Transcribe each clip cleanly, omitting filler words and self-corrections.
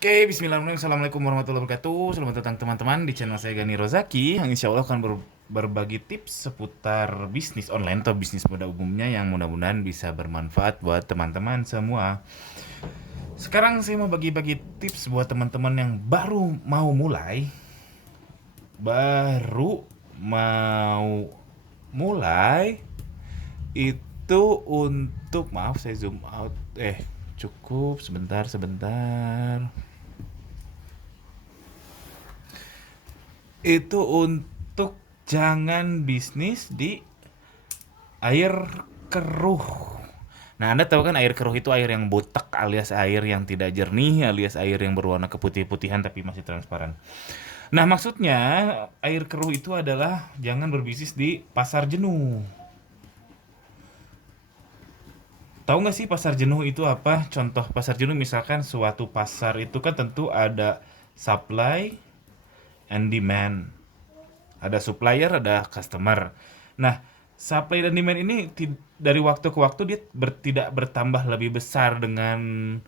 Oke, bismillahirrahmanirrahim. Assalamualaikum warahmatullahi wabarakatuh. Selamat datang teman-teman di channel saya Gani Rozaki, yang insya Allah akan berbagi tips seputar bisnis online atau bisnis pada umumnya yang mudah-mudahan bisa bermanfaat buat teman-teman semua. Sekarang saya mau bagi-bagi tips buat teman-teman yang baru mau mulai itu untuk, maaf saya zoom out, cukup sebentar. Itu untuk jangan bisnis di air keruh. Nah, Anda tahu kan air keruh itu air yang botak alias air yang tidak jernih alias air yang berwarna keputih-putihan tapi masih transparan. Nah, maksudnya air keruh itu adalah jangan berbisnis di pasar jenuh. Tahu nggak sih pasar jenuh itu apa? Contoh pasar jenuh misalkan suatu pasar itu kan tentu ada supply and demand. Ada supplier, ada customer. Nah, supply dan demand ini dari waktu ke waktu dia tidak bertambah lebih besar dengan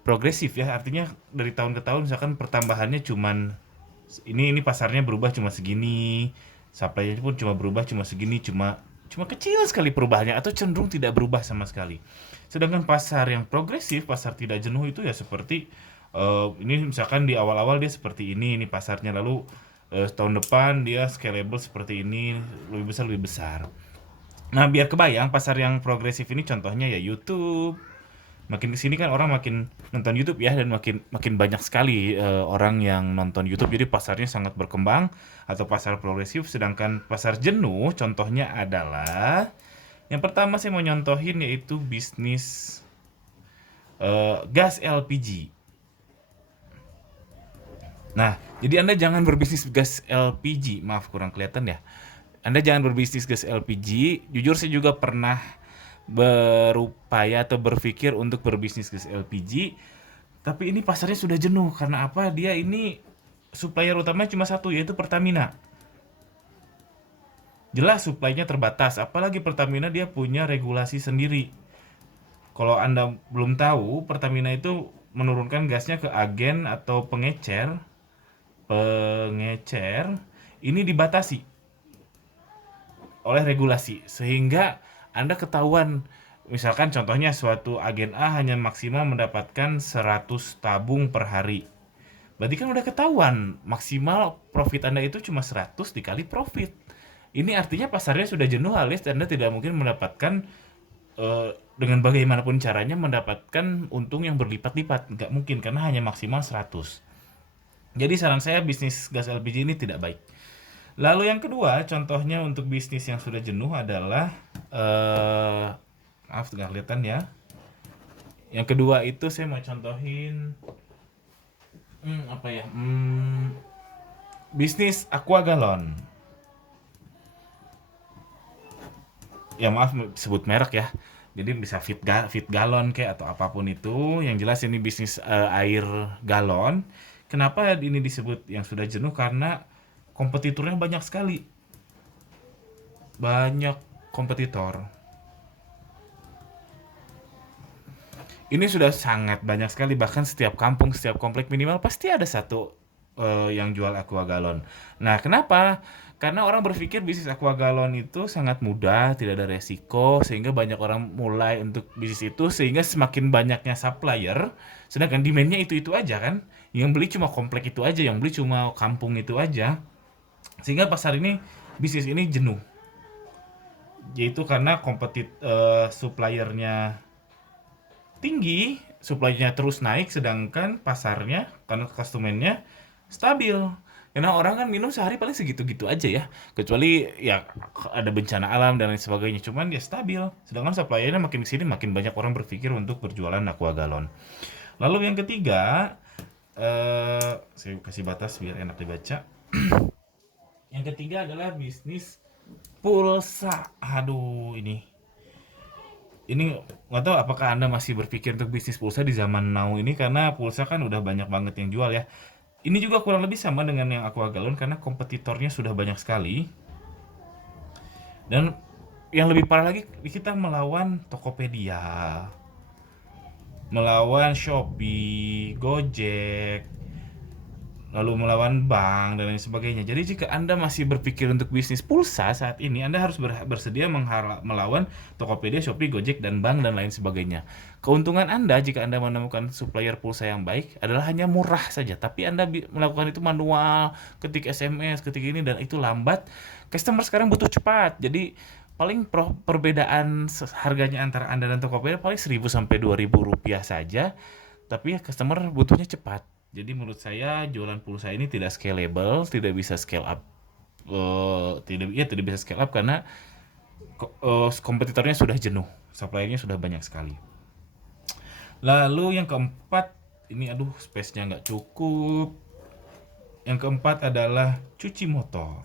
progresif ya. Artinya dari tahun ke tahun misalkan pertambahannya cuman ini pasarnya berubah cuma segini, supply-nya pun cuma berubah cuma segini, cuma cuma kecil sekali perubahannya atau cenderung tidak berubah sama sekali. Sedangkan pasar yang progresif, pasar tidak jenuh itu ya seperti ini misalkan di awal-awal dia seperti ini pasarnya, lalu tahun depan dia scalable seperti ini, lebih besar. Nah, biar kebayang pasar yang progresif ini contohnya ya YouTube. Makin kesini kan orang makin nonton YouTube ya, dan makin makin banyak sekali orang yang nonton YouTube, jadi pasarnya sangat berkembang atau pasar progresif. Sedangkan pasar jenuh contohnya adalah yang pertama saya mau nyontohin yaitu bisnis gas LPG. Nah, jadi Anda jangan berbisnis gas LPG. Maaf, kurang kelihatan ya. Anda jangan berbisnis gas LPG. Jujur saya juga pernah berupaya atau berpikir untuk berbisnis gas LPG. Tapi ini pasarnya sudah jenuh. Karena apa? Dia ini supplier utamanya cuma satu, yaitu Pertamina. Jelas supply-nya terbatas. Apalagi Pertamina dia punya regulasi sendiri. Kalau Anda belum tahu, Pertamina itu menurunkan gasnya ke agen atau pengecer ini dibatasi oleh regulasi, sehingga Anda ketahuan. Misalkan contohnya suatu agen A hanya maksimal mendapatkan 100 tabung per hari, berarti kan udah ketahuan maksimal profit Anda itu cuma 100 dikali profit. Ini artinya pasarnya sudah jenuh alias Anda tidak mungkin mendapatkan dengan bagaimanapun caranya mendapatkan untung yang berlipat-lipat, nggak mungkin karena hanya maksimal 100. Jadi saran saya bisnis gas LPG ini tidak baik. Lalu yang kedua, contohnya untuk bisnis yang sudah jenuh adalah maaf nggak kelihatan ya. Yang kedua itu saya mau contohin apa ya? Bisnis aqua galon. Ya maaf sebut merek ya. Jadi bisa fit galon kayak atau apapun itu. Yang jelas ini bisnis air galon. Kenapa ini disebut yang sudah jenuh? Karena kompetitornya banyak sekali. Banyak kompetitor. Ini sudah sangat banyak sekali, bahkan setiap kampung, setiap komplek minimal pasti ada satu yang jual aqua galon. Nah, kenapa? Karena orang berpikir bisnis aqua galon itu sangat mudah, tidak ada resiko, sehingga banyak orang mulai untuk bisnis itu, sehingga semakin banyaknya supplier, sedangkan demand-nya itu-itu aja kan. Yang beli cuma komplek itu aja, yang beli cuma kampung itu aja. Sehingga pasar ini, bisnis ini jenuh. Yaitu karena suppliernya tinggi, supply-nya terus naik, sedangkan pasarnya karena konsumennya stabil. Karena orang kan minum sehari paling segitu-gitu aja ya. Kecuali ya ada bencana alam dan lain sebagainya. Cuman dia stabil. Sedangkan supply-nya makin kesini makin banyak orang berpikir untuk berjualan aqua galon. Lalu yang ketiga, saya kasih batas biar enak dibaca. Yang ketiga adalah bisnis pulsa. Aduh, ini nggak tahu apakah Anda masih berpikir untuk bisnis pulsa di zaman now ini, karena pulsa kan udah banyak banget yang jual ya. Ini juga kurang lebih sama dengan yang Aqua Galon karena kompetitornya sudah banyak sekali. Dan yang lebih parah lagi, kita melawan Tokopedia. melawan Shopee, Gojek, lalu melawan bank dan lain sebagainya. Jadi jika Anda masih berpikir untuk bisnis pulsa saat ini, Anda harus bersedia melawan Tokopedia, Shopee, Gojek, dan bank dan lain sebagainya. Keuntungan Anda jika Anda menemukan supplier pulsa yang baik adalah hanya murah saja, tapi Anda melakukan itu manual, ketik SMS, ketik ini, dan itu lambat. Customer sekarang butuh cepat. Jadi paling perbedaan harganya antara Anda dan Tokopedia paling 1.000 sampai 2.000 rupiah saja, tapi ya customer butuhnya cepat. Jadi menurut saya jualan pulsa ini tidak scalable, tidak bisa scale up, tidak bisa scale up karena kompetitornya sudah jenuh, suppliernya sudah banyak sekali. Lalu yang keempat, ini aduh space-nya nggak cukup. Yang keempat adalah cuci motor.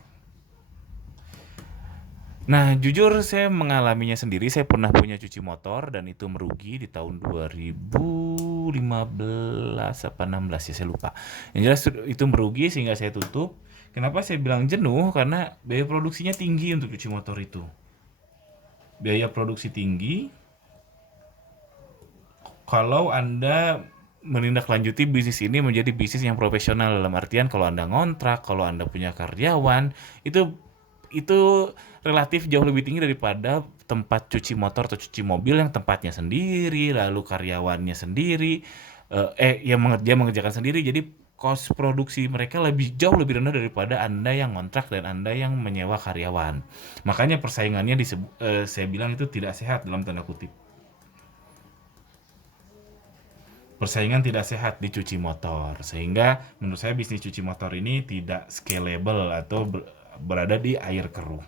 Nah, jujur saya mengalaminya sendiri. Saya pernah punya cuci motor dan itu merugi di tahun 2015 apa 16 ya, saya lupa. Yang jelas itu merugi sehingga saya tutup. Kenapa saya bilang jenuh? Karena biaya produksinya tinggi untuk cuci motor itu. Biaya produksi tinggi. Kalau Anda menindaklanjuti bisnis ini menjadi bisnis yang profesional, dalam artian kalau Anda ngontrak, kalau Anda punya karyawan, itu relatif jauh lebih tinggi daripada tempat cuci motor atau cuci mobil yang tempatnya sendiri, lalu karyawannya sendiri, dia mengerjakan sendiri. Jadi cost produksi mereka jauh lebih rendah daripada Anda yang ngontrak dan Anda yang menyewa karyawan. Makanya persaingannya saya bilang itu tidak sehat dalam tanda kutip. Persaingan tidak sehat di cuci motor, sehingga menurut saya bisnis cuci motor ini tidak scalable atau berada di air keruh.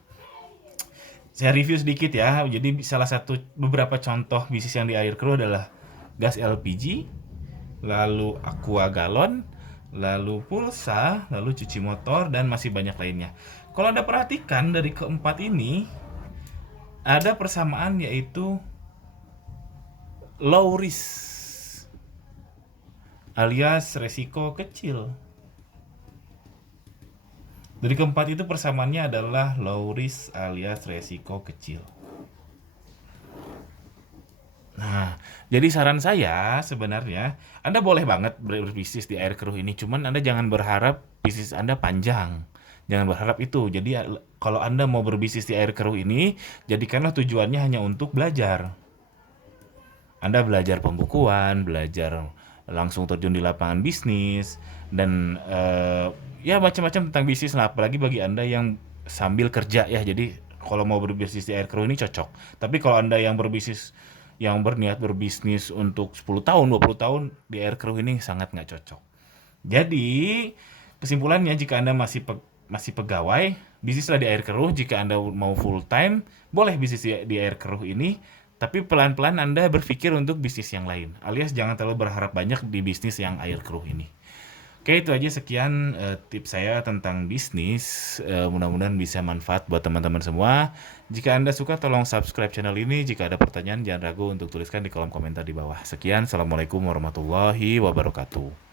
Saya review sedikit ya. Jadi beberapa contoh bisnis yang di air keruh adalah gas LPG, lalu aqua galon, lalu pulsa, lalu cuci motor, dan masih banyak lainnya. Kalau Anda perhatikan dari keempat ini ada persamaan, yaitu low risk alias resiko kecil. Dari keempat itu persamaannya adalah low risk alias resiko kecil. Nah, jadi saran saya sebenarnya, Anda boleh banget berbisnis di air keruh ini, cuman Anda jangan berharap bisnis Anda panjang. Jangan berharap itu. Jadi kalau Anda mau berbisnis di air keruh ini, jadikanlah tujuannya hanya untuk belajar. Anda belajar pembukuan, belajar langsung terjun di lapangan bisnis, dan ya macam-macam tentang bisnis lah, apalagi bagi Anda yang sambil kerja ya. Jadi kalau mau berbisnis di air keruh ini cocok. Tapi kalau Anda yang berniat berbisnis untuk 10 tahun, 20 tahun, di air keruh ini sangat nggak cocok. Jadi kesimpulannya, jika Anda masih pegawai, bisnislah di air keruh. Jika Anda mau full time, boleh bisnis di air keruh ini. Tapi pelan-pelan Anda berpikir untuk bisnis yang lain. Alias jangan terlalu berharap banyak di bisnis yang air keruh ini. Oke, itu aja sekian tips saya tentang bisnis. Mudah-mudahan bisa manfaat buat teman-teman semua. Jika Anda suka, tolong subscribe channel ini. Jika ada pertanyaan, jangan ragu untuk tuliskan di kolom komentar di bawah. Sekian, Assalamualaikum warahmatullahi wabarakatuh.